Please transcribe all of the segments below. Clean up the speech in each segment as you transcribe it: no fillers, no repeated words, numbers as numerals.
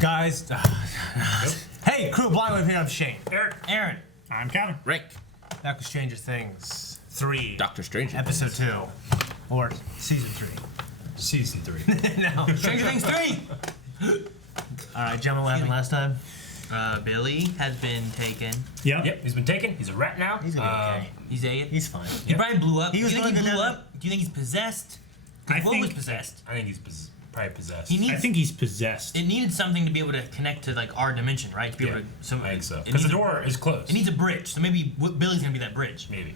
Guys, hey, crew, Blind Wave here. I'm Shane. Aaron. I'm Kevin. Rick. Back with Stranger Things 3. Doctor Strange. Episode 2. Or Season 3. Season 3. No. Stranger Things 3! Alright, gentlemen, what happened last time? Billy has been taken. Yep, he's been taken. He's a rat now. He's gonna be okay. He's fine. He probably blew up. He was Do you think he looking blew at up? Do you think he's possessed? I What think- was possessed? I think he's probably possessed. He needs. I think he's possessed. It needed something to be able to connect to like our dimension, right? To be able to. I think so. It Because the needs door is closed. It needs a bridge. So maybe Billy's gonna be that bridge. Maybe.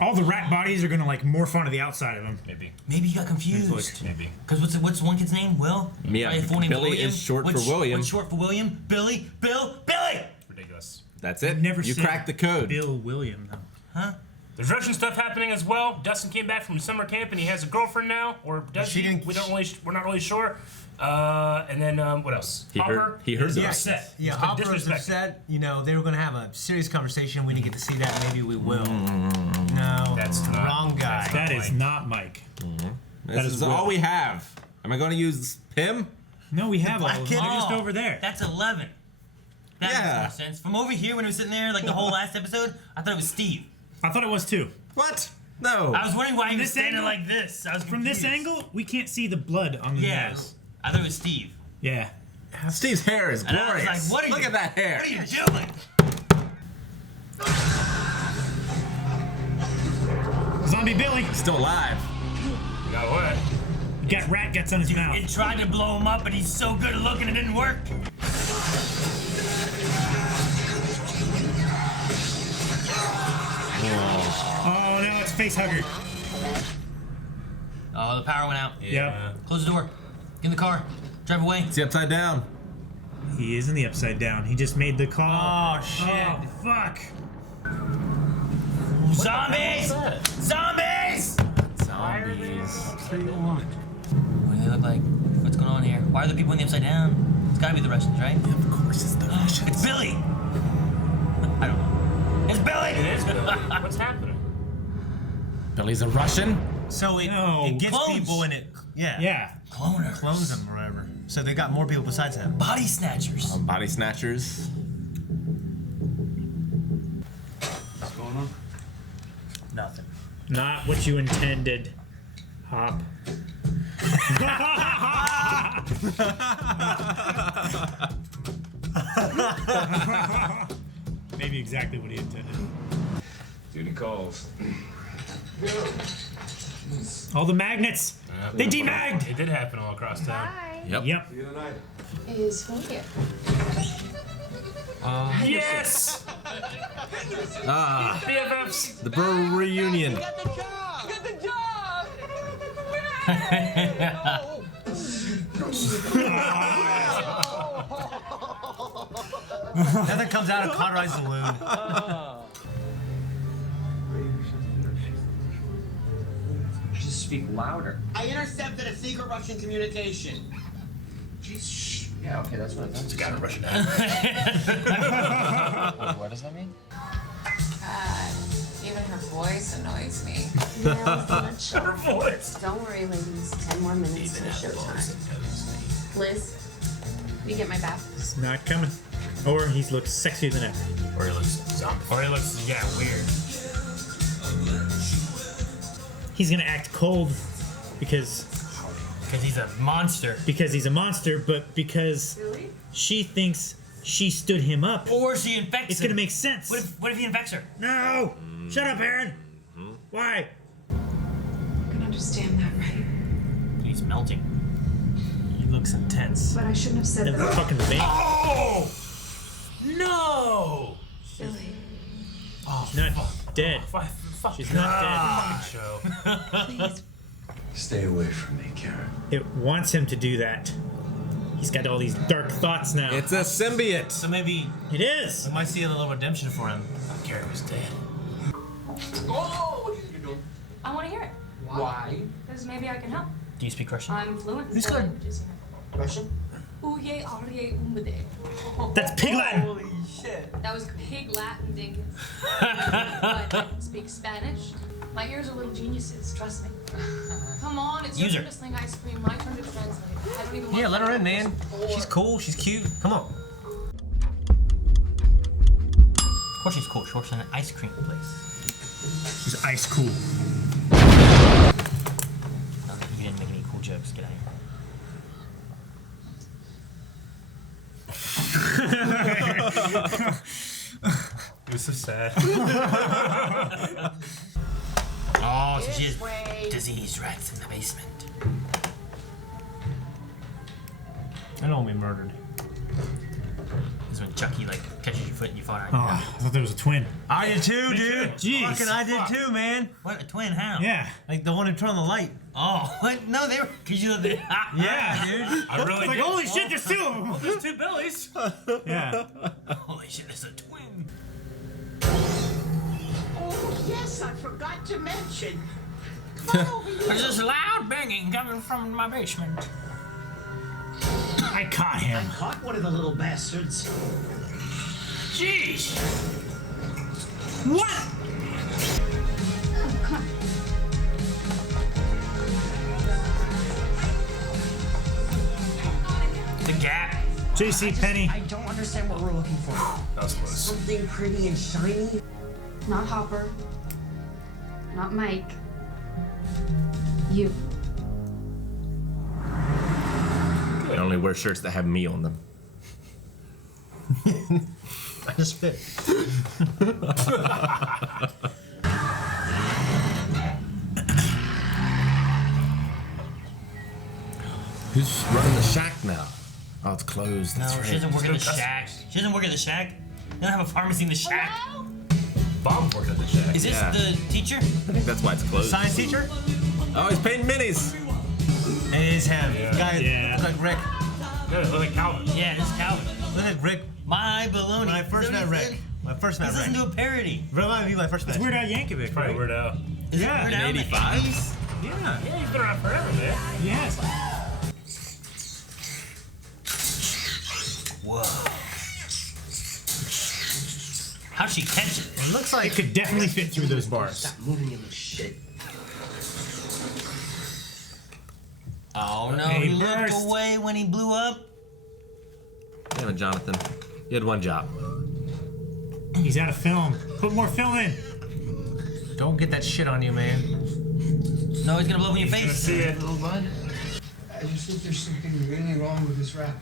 All the rat bodies are gonna like morph onto the outside of him. Maybe. Maybe he got confused. Maybe. Because what's one kid's name? Will? Yeah, Right, full name Billy William? is short for William. What's short for William? Billy. Billy. Ridiculous. That's it. Never you said cracked the code. Bill William though. Huh? There's Russian stuff happening as well. Dustin came back from summer camp and he has a girlfriend now, or does She he? didn't- We're not really sure. And then what else? He heard is the upset. Yeah, He's been Hopper was disrespected. upset. You know, they were going to have a serious conversation. We didn't get to see that. Maybe we will. No. That's not- wrong guy. that's That Mike. is not Mike. This is is all Will. we have. Am I going to use him? No, we have all black of kid? them. They're just Oh, over there. That's 11. That Yeah. makes more sense. From over here when he was sitting there, like the whole last episode, I thought it was Steve. I thought it was too. What? No. I was wondering why he was this standing angle? like this. I was From this confused. angle, we can't see the blood on the Yeah. nose. I thought it was Steve. Yeah. Steve's hair is And I was glorious. like, what are Look you, at that hair. What are you doing? Zombie Billy. Still alive. You got what? Got rat guts on his mouth. It tried to blow him up, but he's so good at looking it didn't work. Oh no, it's face hugger. Oh, the power went out. Yep. Close the door. Get in the car. Drive away. Is he upside down? He is in the upside down. He just made the call. Oh, shit. Oh, fuck. Zombies! Zombies! Zombies. What do they look like? What's going on here? Why are the people in the upside down? It's gotta be the Russians, right? Of course it's the Russians. It's Billy! I don't know. It's Billy! It is Billy. What's happening? Billy's a Russian? So No. it gets Clones. people in it. Yeah. Yeah. Cloners. Clones them or whatever. So they got more people besides him. Body snatchers. Body snatchers. What's going on? Nothing. Not what you intended. Hop. Maybe exactly what he intended. Duty calls. All the magnets. They demagged. It did happen all across town. Hi. Yep. Yep. Is who here? Yes! Ah, BFFs! the Burr reunion. Nothing comes out of cauterized balloon. Just speak louder. I intercepted a secret Russian communication. Jeez. Yeah, okay, that's what I thought. You got a Russian accent. What does that mean? Even her voice annoys me. Her voice. Don't worry, ladies. 10 more minutes to showtime. Liz, you get my bath. It's not coming. Or he looks sexier than ever. Or he looks zombie. Or he looks, yeah, weird. He's gonna act cold because Because he's a monster. he's a monster, but because she thinks she stood him up. Or she infects It's him. gonna make sense. What if he infects her? No! Shut up, Aaron! Why? You can understand that, right? He's melting. He looks intense. But I shouldn't have said The that. fucking vein. Oh! No! Billy, She's not dead. Fuck She's not fucking show. please. Stay away from me, Karen. dead. It wants him to do that. He's got all these dark thoughts now. It's a symbiote. So maybe It is! we might see a little redemption for him. Gary was dead. Oh, you doing? I want to hear it. Why? Because maybe I can help. Do you speak Russian? I'm fluent in Who's four good? languages here. Russian? Uye arye umade. That's Pig Latin! Holy shit. That was pig Latin, Dinkins. But I can speak Spanish. My ears are little geniuses, trust me. Come on, it's User. your turn to sling ice cream. My turn to translate. I don't even want Yeah, let her in, to- man. She's cool. She's cute. Come on. Of course she's cool. She works in an ice cream place. She's ice cool. No, you didn't make any cool jokes. Get out of here. It was so sad. Oh, so she has diseased rats in the basement. I don't want to be murdered. This is when Junkie like catches your foot and you fall out. Oh, I thought there was a twin. I did too, dude. Jeez. Fucking I did too, man. What, a twin? How? Yeah. Like the one who turned on the light. Oh, what? No, they were. Cause you lived there. Yeah, dude. I really Like, did. holy shit, there's two of them. There's two Billies. Yeah. Holy shit, there's a twin. Oh, yes, I forgot to mention. Come on over here. There's this loud banging coming from my basement. I caught him. Caught one of the little bastards. Jeez. What? The Gap. JC Penny. I don't understand what we're looking for. That was close. Something pretty and shiny. Not Hopper. Not Mike. You. I only wear shirts that have me on them. I just fit. Who's running the shack now? Oh, it's closed. No, That's she right. doesn't work at the Still shack. She doesn't work at the shack. They don't have a pharmacy in the shack. Bob worked at the shack. Is this Yeah. the teacher? I think that's why it's closed. Science teacher? Oh, he's painting minis. It is him. Yeah. Guy Yeah. looks like Rick. No, look like Calvin. Yeah, this is Calvin. Look like Rick. My baloney. When I first Is that met what he Rick. said? When I first met He's Rick. listening to a parody. Remind me of my first met. It's Weird Al Yankovic, Probably right? Weird Al. Is it Yeah, Weird In Al? 85? Yeah. Yeah, he's been around forever, man. Yes. Whoa. How'd she catch it? It looks It like could definitely fit through those bars. Stop moving in the shit. Oh no, Hey, he looked burst. away when he blew up. Damn it, Jonathan. You had one job. He's out of film. Put more film in. don't get that shit on you, man. No, he's gonna blow up in your Gonna face. see it. Little bud, I just think there's something really wrong with this rap.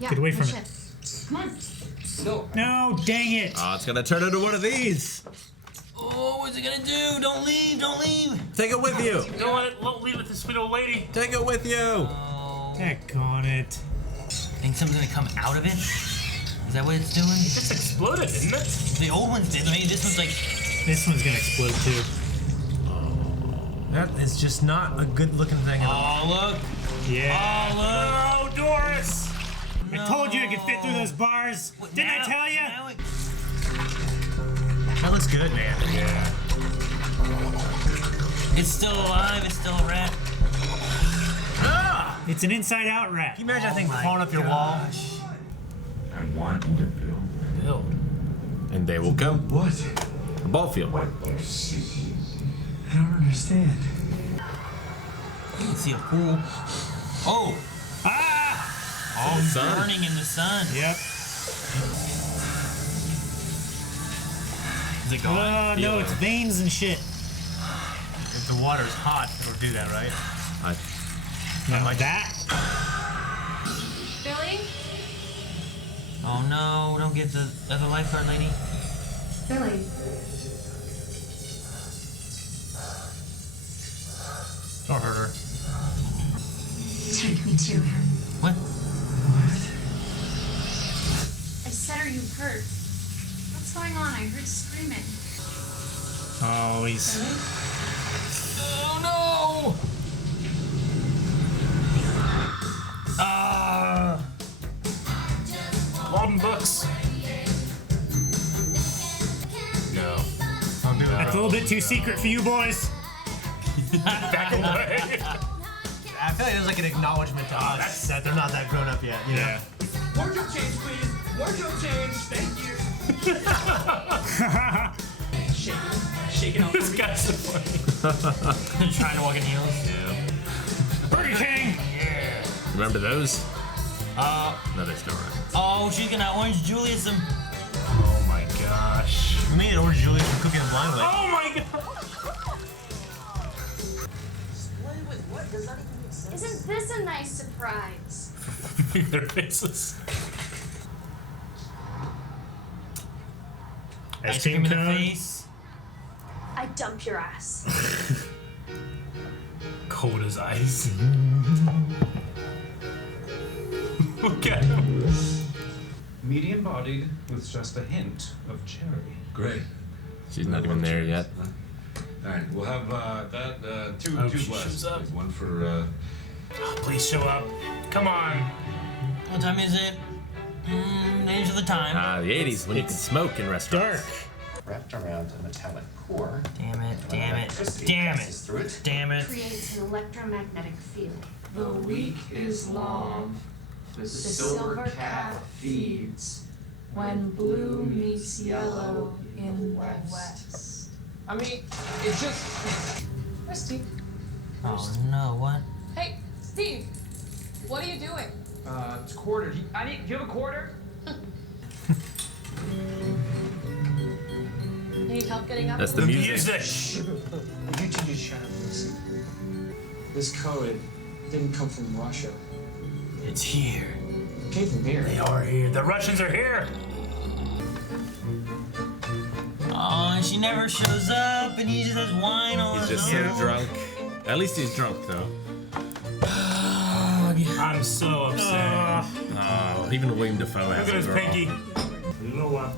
Yeah. Get away from no it. shit. Come on. No, No, dang it. Oh, it's gonna turn into one of these. Oh, what's it gonna do? Don't leave, don't leave. Take it with you. Don't let it leave with this sweet old lady. Take it with you. Oh. Heck on it. Think something's gonna come out of it? Is that what it's doing? It just exploded, didn't it? The old ones did. Maybe this one's like. This one's gonna explode too. That is just not a good looking thing at all. Oh look! Yeah. Oh look! Oh, Doris! I told you it could fit through those bars. Didn't I tell you? Now it, That looks good, man. Yeah. it's still alive. It's still a rat. Ah! It's an inside-out rat. Can you imagine that thing crawling up your wall? I want you to build. Bill. And they will come. What? A ball field. What you see? I don't understand. You can see a pool. Oh! Ah! All the sun. burning in the sun. Yep. Is it gone? Oh, no, it's veins and shit. If the water's hot, it'll do that, right? No, that. Billy? Oh no! Don't get the other lifeguard lady. Billy. Don't hurt her. Take me to him. What? I said, are you hurt? What's going on? I heard screaming. Oh, he's. Oh no! Ah! Walden Books. No. Don't do That's a little bit too secret for you boys. Back away. I feel like there's like an acknowledgement to us that they're not that grown up yet. You know? Wardrobe change, please. Wardrobe change. Thank you. Shaking off. This guy's so funny. Trying to walk in heels. Burger King! Yeah. Remember those? No, they still aren't. Oh, she's gonna orange Julius some. Oh my gosh. We made Orange Julius from Cooking and Blind with. Oh my god! Isn't this a nice surprise? Their faces. Ice cream in the face. I dump your ass. Cold as ice. Look at him. Medium bodied with just a hint of cherry. Great. She's not even there yet. All right, we'll have two she shows glasses. up. One for. Oh, please show up. Come on. What time is it? The age of the time. The 80s when you could smoke in restaurants. Dark. Wrapped around a metallic core. Damn it, damn it, Electricity damn passes it, through it. damn it. Creates an electromagnetic field. The week is long. The silver cat feeds. When blue meets yellow in the west. I mean, it's just. Where's Steve? Oh no, what? Hey, Steve. What are you doing? It's quartered. Do you have a quarter? You need help getting up? That's the music. Music. You two just shut up and listen. This code didn't come from Russia. It's here. It came from here. They are here. The Russians are here. Oh, and she never shows up, and he just has wine all He's his just so own. drunk. At least he's drunk, though. I'm so upset. Oh, even William Dafoe Look has at a his girl. pinky. You know what,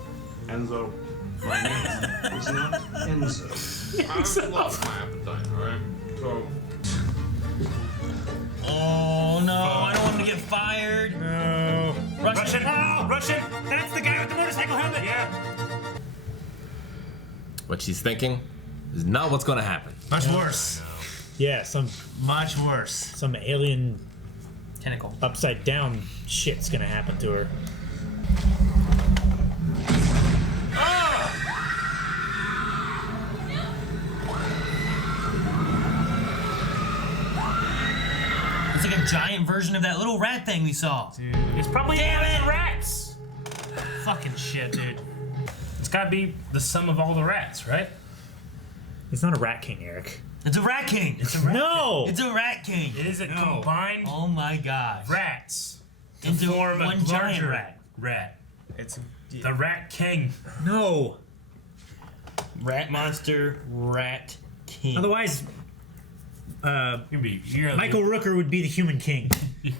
Enzo? My name is not Enzo. I've lost my appetite, alright? So. Oh no, I don't want him to get fired. No. Russian. Russian. That's the guy with the motorcycle helmet. Yeah. What she's thinking is not what's going to happen. Much worse. Yeah, some Much worse. some alien Tentacle. upside down shit's gonna happen to her. It's like a giant version of that little rat thing we saw. It's probably Damn it. rats. Fucking shit, dude. It's gotta be the sum of all the rats, right? It's not a rat king, Eric. It's a rat king. It's a rat. No. It's a rat king. It is a combined Oh my gosh. rats to Into form a one giant larger rat. rat. It's The Rat King. No. Rat monster. Rat king. Otherwise, You're gonna Michael Rooker would be the human king. You're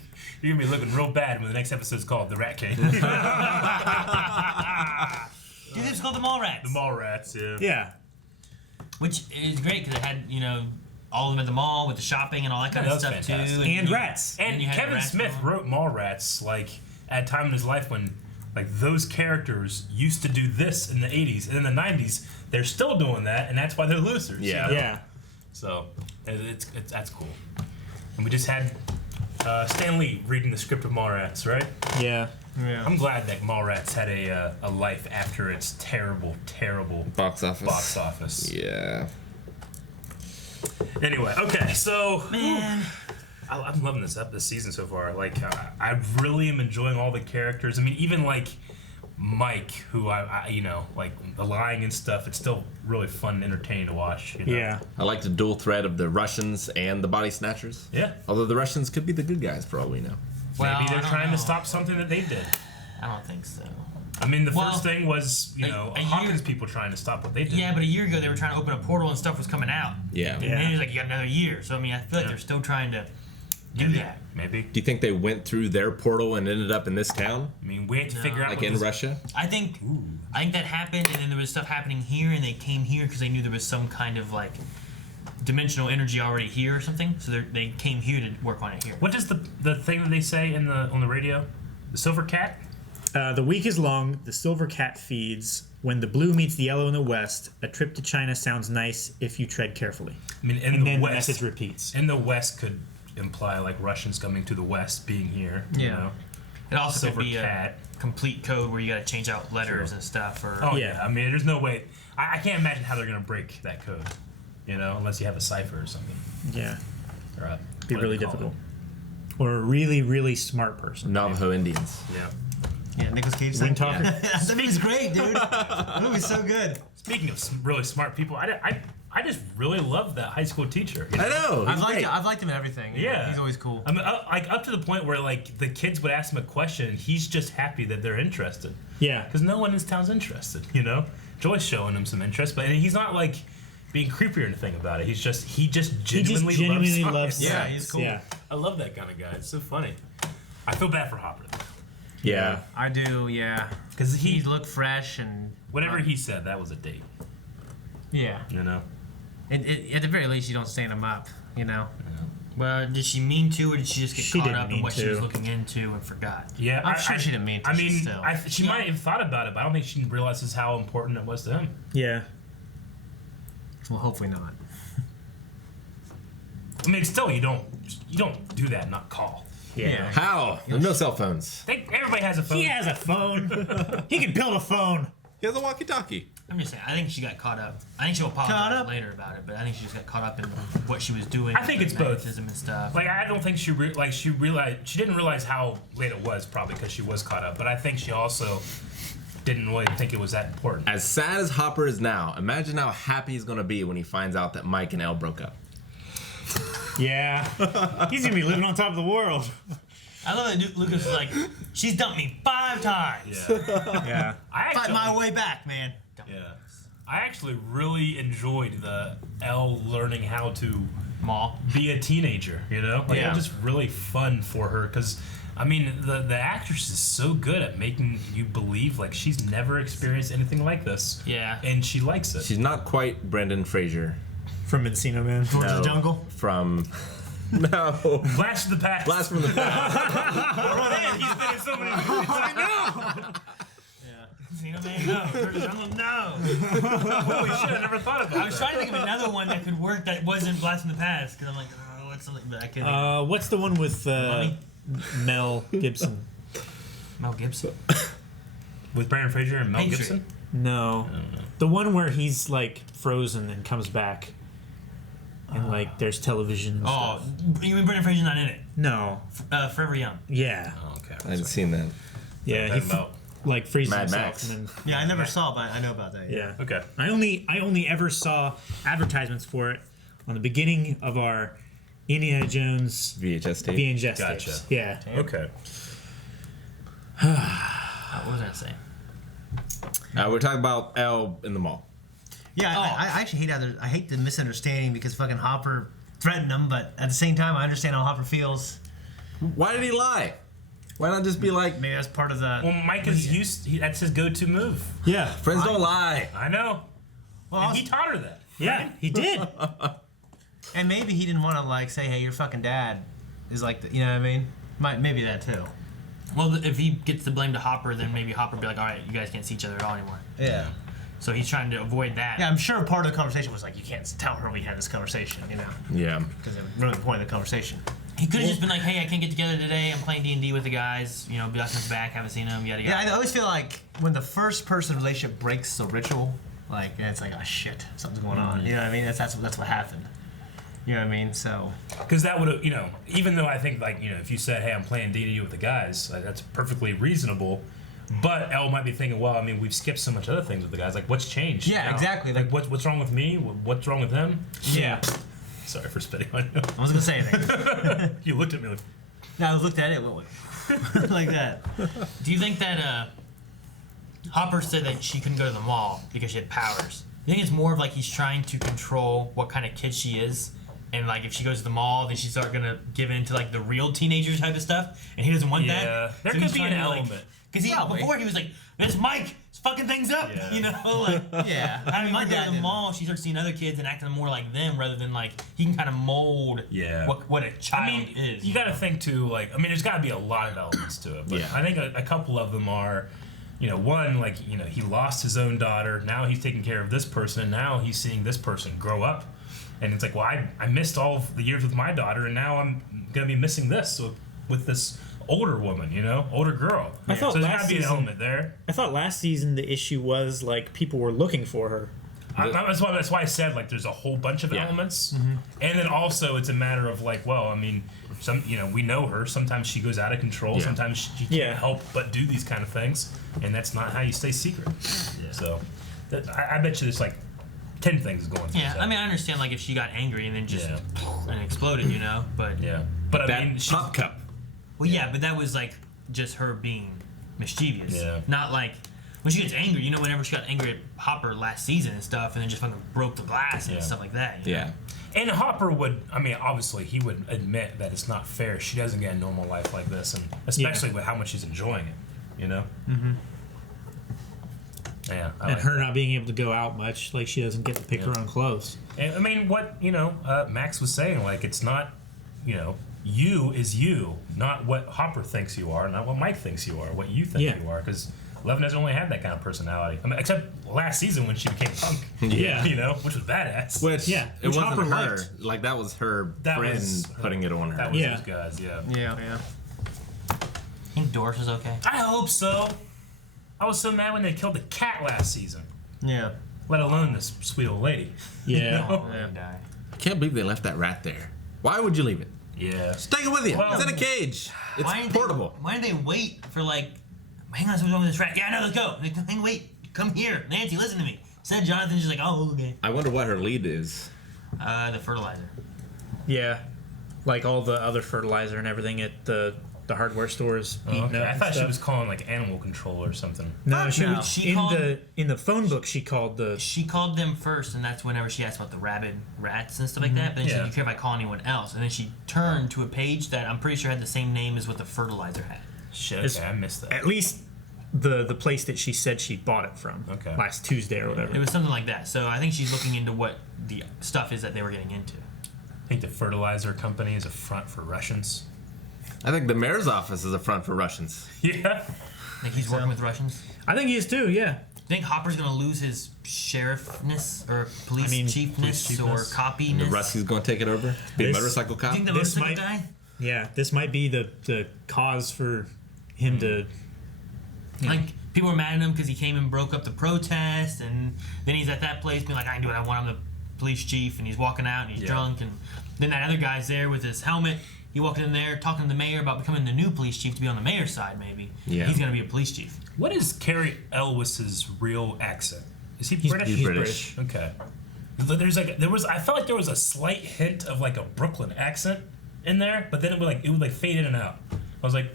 gonna be looking real bad when the next episode's called The Rat King. Dude, it's called the mall rats. The mall rats, yeah. Yeah. Which is great because it had, all of them at the mall with the shopping and all that kind Yeah, of that was stuff fantastic. too. And rats. And you had Kevin rats Smith going. wrote Mallrats at a time in his life when those characters used to do this in the 80s, and in the 90s they're still doing that, and that's why they're losers. Yeah. Yeah. So it's that's cool. And we just had Stan Lee reading the script of Mallrats, right? Yeah. I'm glad that Mallrats had a life after its terrible, terrible Box office. box office. Yeah. Anyway, okay, so Man. I'm loving this season so far. I really am enjoying all the characters. I mean, even Mike, who the lying and stuff. It's still really fun and entertaining to watch. Yeah. I like the dual threat of the Russians and the body snatchers. Yeah. Although the Russians could be the good guys for all we know. Well, Maybe I they're don't trying know. to stop something that they did. I don't think so. I mean, the Well, first thing was, a year- Hawkins people trying to stop what they did. Yeah, but a year ago they were trying to open a portal and stuff was coming out. Yeah. And then it was like, you got another year. So, I mean, I feel like they're still trying to do that. Maybe. Do you think they went through their portal and ended up in this town? I mean, we have to figure out Like what in this- Russia? I think that happened, and then there was stuff happening here, and they came here because they knew there was some kind of dimensional energy already here or something. So they came here to work on it here. What is the thing that they say on the radio? The silver cat? The week is long. The silver cat feeds. When the blue meets the yellow in the west, a trip to China sounds nice if you tread carefully. I mean, in And the then the West, message repeats. in the West could imply Russians coming to the West being here. You Yeah. know? It also Silver could be Cat. a complete code where you got to change out letters and stuff. Or Oh yeah. I mean, there's no way. I can't imagine how they're gonna break that code. You know, unless you have a cipher or something. Yeah. Or a, Be really difficult. Or a really, really smart person. Navajo Indians. Yeah. Yeah, Nicolas Cage. Wind Talker. That movie's great, dude. That movie's so good. Speaking of really smart people, I just really love that high school teacher. You know? I know. I've liked him in everything. Yeah, he's always cool. I mean, like up to the point where like the kids would ask him a question, and he's just happy that they're interested. Yeah. Because no one in this town's interested. You know, Joy's showing him some interest, but he's not like being creepy or anything about it. He just genuinely loves science. Yeah, he's cool. Yeah. I love that kind of guy. It's so funny. I feel bad for Hopper though. Yeah. I do. Yeah. Because he looked fresh and whatever he said, that was a date. Yeah. You know. At the very least, you don't stand him up. You know. Well, did she mean to, or did she just get She caught didn't up in mean what she to. was looking into and forgot? Yeah, I'm sure she didn't mean to. I mean, Still. she might have thought about it, but I don't think she realizes how important it was to him. Yeah. Well, hopefully not. I mean, still, you don't do that, and not call. Yeah. How? There's no cell phones. Everybody has a phone. He has a phone. He can build a phone. He has a walkie-talkie. I'm just saying, I think she got caught up. I think she'll apologize later about it, but I think she just got caught up in what she was doing. I think it's both. magnetism and stuff. Like, I don't think she didn't realize how late it was, probably because she was caught up. But I think she also didn't really think it was that important. As sad as Hopper is now, imagine how happy he's gonna be when he finds out that Mike and Elle broke up. Yeah. He's gonna be living on top of the world. I love that Lucas is like, she's dumped me 5 times. Yeah. Fight my way back, man. Yeah. I actually really enjoyed the Elle learning how to be a teenager, you know? Like, it was just really fun for her, because, I mean, the actress is so good at making you believe, like, she's never experienced anything like this. Yeah. And she likes it. She's not quite Brendan Fraser. From Encino Man. George of the Jungle. From... No. Blast from the Past. Blast from the Past. Man, he's been in so many movies. I know. No. Holy shit, I never thought about I was trying to think of another one that could work that wasn't Blast from the Past, because I'm like, oh, what's something that I could. What's the one with Mel Gibson? Mel Gibson? With Brandon Fraser and Mel Gibson? No. The one where he's like frozen and comes back. And like there's television and stuff. You mean Brendan Fraser's not in it? No. Forever Young. Yeah. Oh, okay. I hadn't seen that. Yeah, he like freezes Mad himself Max. and then Yeah, I never saw, but I know about that. yeah. Okay. I only ever saw advertisements for it on the beginning of our Indiana Jones VHS tape. VHS Gotcha. tapes. Yeah. Okay. What was I gonna say? We're talking about Elle in the mall. Yeah, I actually hate the misunderstanding because fucking Hopper threatened him, but at the same time, I understand how Hopper feels. Why did he lie? Why not just be like... Maybe that's part of the... Well, Mike is that's his go-to move. Yeah. Friends don't lie. I know. Well, And he taught her that. Yeah, he did. And maybe he didn't want to like say, "Hey, your fucking dad is like," you know what I mean? Maybe that too. Well, if he gets the blame to Hopper, then maybe Hopper will be like, all right, you guys can't see each other at all anymore. Yeah. So he's trying to avoid that. Yeah, I'm sure part of the conversation was like, you can't tell her we had this conversation, you know? Yeah. Because it ruined the point of the conversation. He could have just been like, hey, I can't get together today. I'm playing D&D with the guys. You know, Beyonce's back. Haven't seen him. Yada, yada. Yeah, I always feel like when the first person relationship breaks the ritual, like, it's like, oh, shit, something's going on. You know what I mean? That's what happened. You know what I mean? So... Because that would have, you know, even though I think, like, you know, if you said, hey, I'm playing D&D with the guys, like, that's perfectly reasonable. But Elle might be thinking, well, I mean, we've skipped so much other things with the guys. Like, what's changed? Yeah, now? exactly. Like, what's wrong with me? What's wrong with him? Yeah. Sorry for spitting on you. I wasn't going to say anything. You looked at me like... No, I looked at it like that. Do you think that Hopper said that she couldn't go to the mall because she had powers? You think it's more of like he's trying to control what kind of kid she is? And like if she goes to the mall, then she's start gonna give in to like the real teenager type of stuff, and he doesn't want that. Yeah, there So could he's be trying an to, like- element. Because Probably. before he was like, "It's Mike, it's fucking things up," Yeah. you know. Like, Yeah. I mean, My when dad at the didn't. mall, she starts seeing other kids and acting more like them rather than like he can kind of mold Yeah. what a child I mean, is. you got to think too. Like, I mean, there's got to be a lot of elements to it. But Yeah. I think a couple of them are, you know, one, like, you know, he lost his own daughter. Now he's taking care of this person. And now he's seeing this person grow up, and it's like, well, I missed all of the years with my daughter, and now I'm gonna be missing this with this older woman, older girl. I thought so there's last gotta be an season- element there. I thought last season the issue was like people were looking for her. That's why I said like there's a whole bunch of elements, and then also it's a matter of like, well, I mean, we know her. Sometimes she goes out of control. Yeah. Sometimes she can't help but do these kind of things, and that's not how you stay secret. So, I bet you there's like 10 things going. Yeah, I mean, I understand like if she got angry and then just and exploded, but but That I mean, pop cup. well, yeah, but that was like just her being mischievous. Yeah. Not like when she gets angry. Whenever she got angry at Hopper last season and stuff, and then just fucking broke the glass and stuff like that. Yeah. And Hopper would, I mean, obviously he would admit that it's not fair. She doesn't get a normal life like this, and especially with how much she's enjoying it, Mm-hmm. Yeah. And her not being able to go out much, like she doesn't get to pick her own clothes. And I mean, what Max was saying, like it's not, you is you, not what Hopper thinks you are, not what Mike thinks you are, what you think you are, because Eleven doesn't really have that kind of personality. I mean, except last season when she became punk. Yeah. Which was badass. Which Yeah, it which wasn't Hopper her. liked. Like that was her That friend was putting it on her. That was Yeah. those guys, yeah. Yeah. I think Doris is okay. I hope so. I was so mad when they killed the cat last season. Yeah. Let alone this sweet old lady. Yeah. Die. I can't believe they left that rat there. Why would you leave it? Yeah. Just take it with you. Well, it's in a cage. It's Why didn't portable. Why did they wait for like? Hang on, something's wrong with this rat. Yeah, no, let's go. Wait, come here, Nancy. Listen to me. Said Jonathan's just like, oh, okay. I wonder what her lead is. The fertilizer. Yeah. Like all the other fertilizer and everything at the hardware stores eating Okay. up. I and thought she stuff. was calling like animal control or something. No, she no. was She called- in the phone book. She called the. She called them first, and that's whenever she asked about the rabid rats and stuff like that. But then she said, Yeah. "You care if I call anyone else?" And then she turned to a page that I'm pretty sure had the same name as what the fertilizer had. Shit, It's- okay, I missed that. At least the place that she said she bought it from. Okay. Last Tuesday or whatever. It was something like that. So I think she's looking into what the stuff is that they were getting into. I think the fertilizer company is a front for Russians. I think the mayor's office is a front for Russians. Yeah. Like he's working with Russians. I think he is too. Yeah. Think Hopper's gonna lose his sheriffness or police chiefness police or chiefness. copiness? The Rusty's going to take it over. Be a This- motorcycle cop. You think the This motorcycle might- guy? Yeah. This might be the cause for him to. Like people were mad at him because he came and broke up the protest, and then he's at that place being like, "I can do what I want. I'm the police chief," and he's walking out and he's drunk, and then that other guy's there with his helmet. He walked in there talking to the mayor about becoming the new police chief to be on the mayor's side. Maybe he's gonna be a police chief. What is Carrie Elwes's real accent? Is he British? He's British. Okay. I felt like there was a slight hint of like a Brooklyn accent in there, but then it would fade in and out. I was like,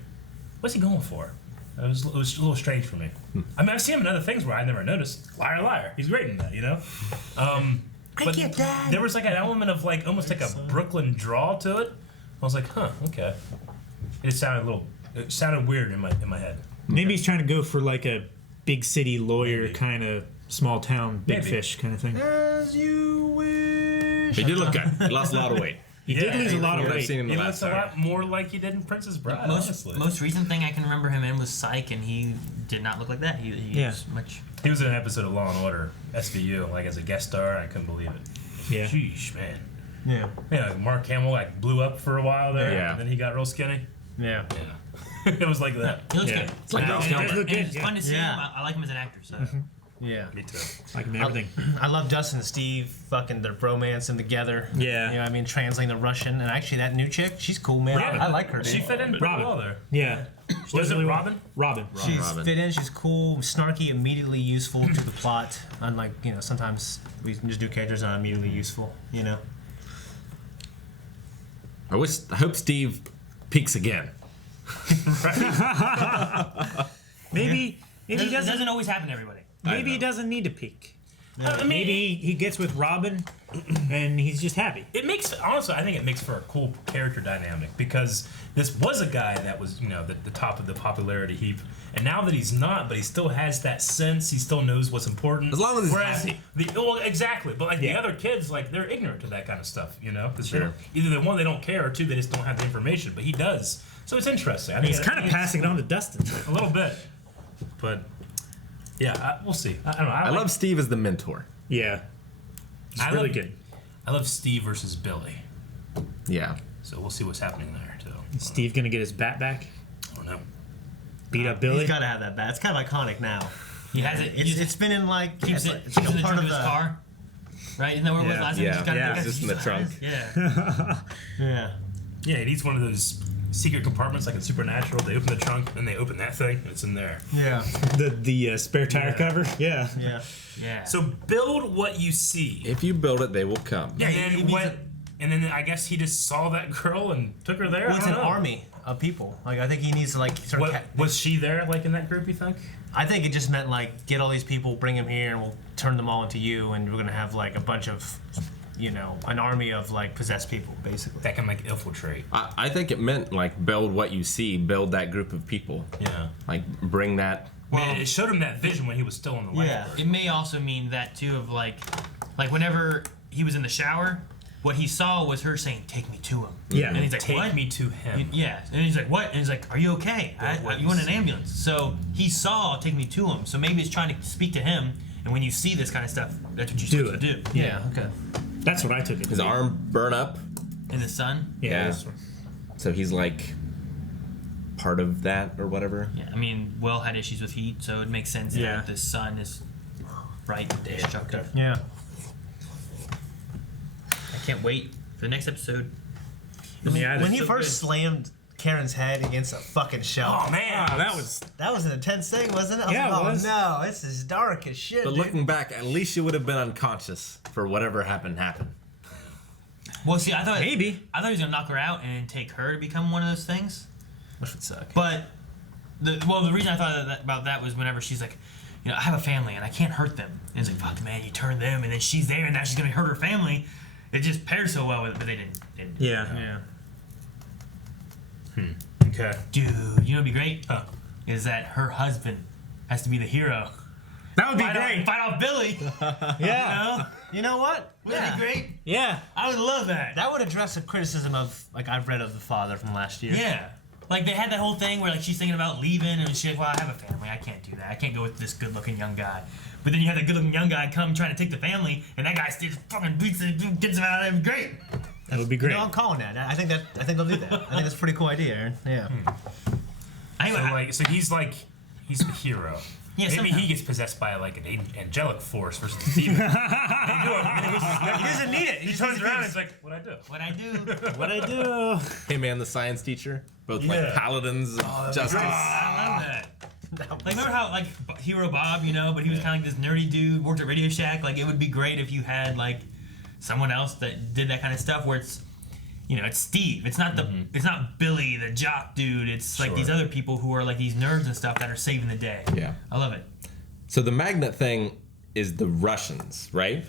what's he going for? It was a little strange for me. I mean, I've seen him in other things where I never noticed. Liar, liar. He's great in that, But get that. there was like an element of like almost like a Brooklyn drawl to it. I was like, huh, okay. It sounded weird in my head. Maybe he's trying to go for like a big city lawyer Maybe. kind of small town big Maybe. fish kind of thing. As you wish. He did look good. He lost a lot of weight. He did lose a lot of I've weight. seen him the He last looks a hour. lot more like he did in Princess Bride, honestly. Most recent thing I can remember him in was Psych, and he did not look like that. He Yeah. was much. He was in an episode of Law and Order SVU, like as a guest star, and I couldn't believe it. Yeah. Sheesh, man. Yeah. Yeah, Mark Hamill like blew up for a while there, Yeah. and then he got real skinny. Yeah. Yeah, it was like that. He looks Yeah. good. It's like Val Yeah. Kilmer. He looked And good, it's yeah. fun to see Yeah. him. I like him as an actor. So. Yeah. Me too. Like him, everything. I love Dustin and Steve, fucking their bromance and together. Yeah. You know what I mean? Translating the Russian. And actually, that new chick, she's cool, man. Robin. I like her, dude. She fit in pretty Robin. well there. Yeah. Was it Robin? Robin. She's Robin. fit in, she's cool, snarky, immediately useful to the plot. Unlike, sometimes we can just do characters that are immediately useful, I hope Steve peaks again. Maybe It he doesn't. doesn't always happen to everybody. Maybe he doesn't need to peak. I mean, Maybe he gets with Robin, and he's just happy. it makes honestly, I think it makes for a cool character dynamic because this was a guy that was the top of the popularity heap, and now that he's not, but he still has that sense. He still knows what's important. As long as he's Whereas happy. Exactly, but like the Yeah. other kids, like they're ignorant to that kind of stuff. Because Sure. either they don't care, or two, they just don't have the information. But he does, so it's interesting. I think He's kind of passing it on to Dustin. a little bit, but yeah, we'll see. I don't know. I love Steve as the mentor. Yeah. It's I really love- good. I love Steve versus Billy, Yeah. so we'll see what's happening there too. Steve gonna get his bat back? Beat up Billy. He's got to have that bat. It's kind of iconic now. He has it. It's been in like Keeps yeah, it it's keeps like it in a the part trunk of of his the car. Right? Isn't that where it was Yeah. last time? Yeah. Just gotta Yeah, pick it's up just in the his trunk. eyes? Yeah. Yeah. Yeah, it needs one of those secret compartments like in Supernatural. They open the trunk, then they open that thing, and it's in there. Yeah. The spare tire cover. Yeah. Yeah. Yeah. So build what you see. If you build it, they will come. Yeah, and what? And then I guess he just saw that girl and took her there. Well, it's I an don't know. army of people. Like I think he needs to like start. What, was she there, like in that group? You think? I think it just meant like get all these people, bring them here, and we'll turn them all into you, and we're gonna have like a bunch of, you know, an army of like possessed people, basically. That can like infiltrate. I think it meant like build what you see, build that group of people. Yeah. Like bring that. Well, it showed him that vision when he was still in the light. Yeah. It may also mean that too of like whenever he was in the shower, what he saw was her saying, "Take me to him." Yeah. And he's like, Take "What?" me to him. Yeah. And he's like, "What?" And he's like, "Are you okay? You want an ambulance?" So he saw "Take me to him." So maybe it's trying to speak to him. And when you see this kind of stuff, that's what you're supposed to do. Yeah. Okay. That's what I took it. His arm burn up. In the sun. Yeah. So he's like part of that or whatever. Yeah. I mean, Will had issues with heat, so it makes sense Yeah. that the sun is bright and destructive. Yeah. I can't wait for the next episode. Yeah, When he so first slammed Karen's head against a fucking shelf. Oh man, that was an intense thing, wasn't it? I Yeah, was it like, was. oh no, this is dark as shit. But dude. looking back, at least you would have been unconscious for whatever happened. Well, see, I thought maybe he was gonna knock her out and take her to become one of those things, which would suck. But the reason I thought about that was whenever she's like, you know, I have a family and I can't hurt them. And it's like, fuck, man, you turn them, and then she's there, and now she's gonna hurt her family. It just pairs so well with it, but they didn't. Yeah. Okay. Dude, you know what'd be great? Is that her husband has to be the hero. That would be great. Fight off Billy. Yeah. You know what? That'd be great. Yeah. I would love that. That would address a criticism of like I've read of the father from last year. Yeah. Like they had that whole thing where like she's thinking about leaving and she's like, well, I have a family, I can't do that. I can't go with this good-looking young guy. But then you have that good-looking young guy come trying to take the family, and that guy still fucking beats it, gets him out of there. Great. That would be great. You know, I'm calling that. I think they'll do that. I think that's a pretty cool idea, Aaron. Yeah. So he's the hero. Yeah, Maybe somehow. he gets possessed by like an angelic force versus a demon. He doesn't need it. He turns around and he's like, "What I do? What I do? What I do? Hey man, the science teacher, both Yeah. like paladins of justice. I love that. Like remember how like Hero Bob, you know, but he was kind of like this nerdy dude, worked at Radio Shack. Like it would be great if you had like someone else that did that kind of stuff where it's, you know, it's Steve. It's not it's not Billy, the jock dude. It's like these other people who are like these nerds and stuff that are saving the day. Yeah. I love it. So the magnet thing is the Russians, right?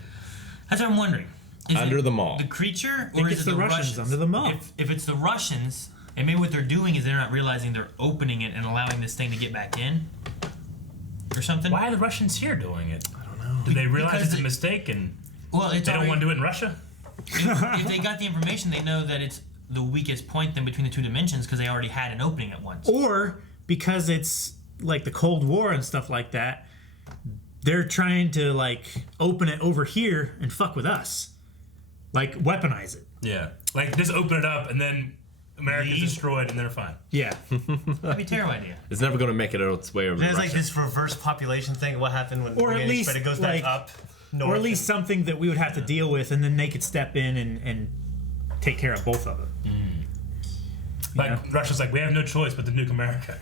That's what I'm wondering. Is Under it the mall. The creature, think or it's is it the the Russians under the mall. If it's the Russians, and maybe what they're doing is they're not realizing they're opening it and allowing this thing to get back in, or something. Why are the Russians here doing it? I don't know. Did they realize Because it's a mistake and Well, it's they don't already- want to do it in Russia? if they got the information, they know that it's the weakest point then between the two dimensions because they already had an opening at once. Or because it's like the Cold War and stuff like that, they're trying to like open it over here and fuck with us, like weaponize it. Yeah. Like just open it up and then America's Leave. destroyed and they're fine. Yeah. That'd be a terrible idea. It's never going to make it its way over. There's like Russia. this reverse population thing. What happened when Or at Manny least spread, it goes like, back up north? or at least something that we would have to deal with, and then they could step in and take care of both of it. Like Russia's like, we have no choice but to nuke America.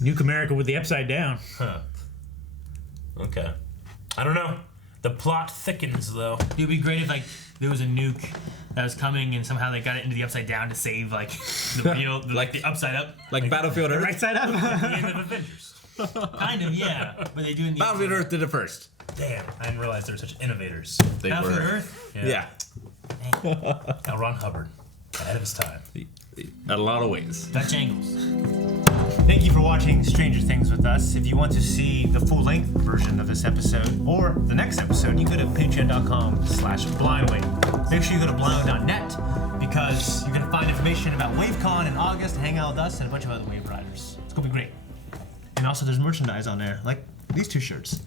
Nuke America with the upside down. Huh. Okay. I don't know. The plot thickens though. It would be great if like there was a nuke that was coming and somehow they got it into the upside down to save like the real, like the upside up. Like Battlefield Earth. Right side up. The end of Avengers. Kind of, yeah. But they do in the Battlefield Earth did it first. Damn, I didn't realize they were such innovators. They Battlefield were. Earth. Yeah. L. Ron Hubbard, ahead of his time. In a lot of ways. Dutch angles. Thank you for watching Stranger Things with us. If you want to see the full-length version of this episode or the next episode, you go to patreon.com/blindwave. Make sure you go to blindwave.net because you're going to find information about WaveCon in August, hang out with us, and a bunch of other Wave Riders. It's going to be great. And also there's merchandise on there, like these two shirts.